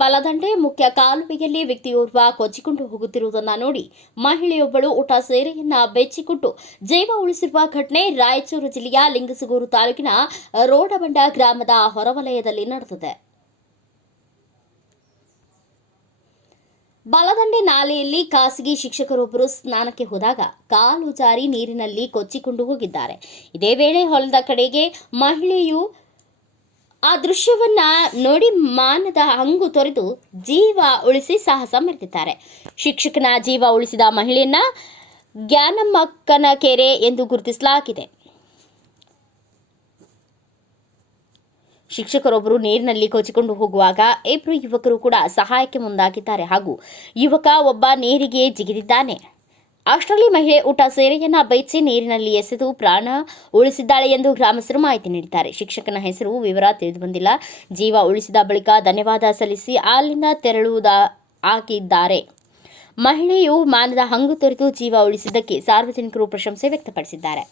ಬಲದಂಡೆ ಮುಖ್ಯ ಕಾಲುವೆಯಲ್ಲಿ ವ್ಯಕ್ತಿಯೋರ್ವ ಕೊಚ್ಚಿಕೊಂಡು ಹೋಗುತ್ತಿರುವುದನ್ನು ನೋಡಿ ಮಹಿಳೆಯೊಬ್ಬಳು ಊಟ ಸೇರೆಯನ್ನ ಬೆಚ್ಚಿಕೊಟ್ಟು ಜೀವ ಉಳಿಸಿರುವ ಘಟನೆ ರಾಯಚೂರು ಜಿಲ್ಲೆಯ ಲಿಂಗಸಗೂರು ತಾಲೂಕಿನ ರೋಡಬಂಡ ಗ್ರಾಮದ ಹೊರವಲಯದಲ್ಲಿ ನಡೆದಿದೆ. ಬಲದಂಡೆ ನಾಲೆಯಲ್ಲಿ ಖಾಸಗಿ ಶಿಕ್ಷಕರೊಬ್ಬರು ಸ್ನಾನಕ್ಕೆ ಹೋದಾಗ ಕಾಲು ಜಾರಿ ನೀರಿನಲ್ಲಿ ಕೊಚ್ಚಿಕೊಂಡು ಹೋಗಿದ್ದಾರೆ. ಇದೇ ವೇಳೆ ಹೊಲದ ಕಡೆಗೆ ಮಹಿಳೆಯು ಆ ದೃಶ್ಯವನ್ನ ನೋಡಿ ಮಾನದ ಹಂಗು ತೊರೆದು ಜೀವ ಉಳಿಸಿ ಸಾಹಸ ಮೆರೆದಿದ್ದಾರೆ. ಶಿಕ್ಷಕನ ಜೀವ ಉಳಿಸಿದ ಮಹಿಳೆಯನ್ನ ಜ್ಞಾನಮ್ಮಕ್ಕನ ಕೆರೆ ಎಂದು ಗುರುತಿಸಲಾಗಿದೆ. ಶಿಕ್ಷಕರೊಬ್ಬರು ನೀರಿನಲ್ಲಿ ಕೊಚ್ಚಿಕೊಂಡು ಹೋಗುವಾಗ ಇಬ್ಬರು ಯುವಕರು ಕೂಡ ಸಹಾಯಕ್ಕೆ ಮುಂದಾಗಿದ್ದಾರೆ ಹಾಗೂ ಯುವಕ ಒಬ್ಬ ನೀರಿಗೆ ಜಿಗಿದಿದ್ದಾನೆ. ಅಷ್ಟರಲ್ಲಿ ಮಹಿಳೆ ಊಟ ಸೇರೆಯನ್ನ ಬೈಚಿ ನೀರಿನಲ್ಲಿ ಎಸೆದು ಪ್ರಾಣ ಉಳಿಸಿದ್ದಾಳೆ ಎಂದು ಗ್ರಾಮಸ್ಥರು ಮಾಹಿತಿ ನೀಡಿದ್ದಾರೆ. ಶಿಕ್ಷಕನ ಹೆಸರು ವಿವರ ತಿಳಿದು ಬಂದಿಲ್ಲ ಜೀವ ಉಳಿಸಿದ ಬಳಿಕ ಧನ್ಯವಾದ ಸಲ್ಲಿಸಿ ಅಲ್ಲಿಂದ ತೆರಳುವುದ ಹಾಕಿದ್ದಾರೆ. ಮಹಿಳೆಯು ಮಾನದ ಹಂಗು ತೊರೆದು ಜೀವ ಉಳಿಸಿದ್ದಕ್ಕೆ ಸಾರ್ವಜನಿಕರು ಪ್ರಶಂಸೆ ವ್ಯಕ್ತಪಡಿಸಿದ್ದಾರೆ.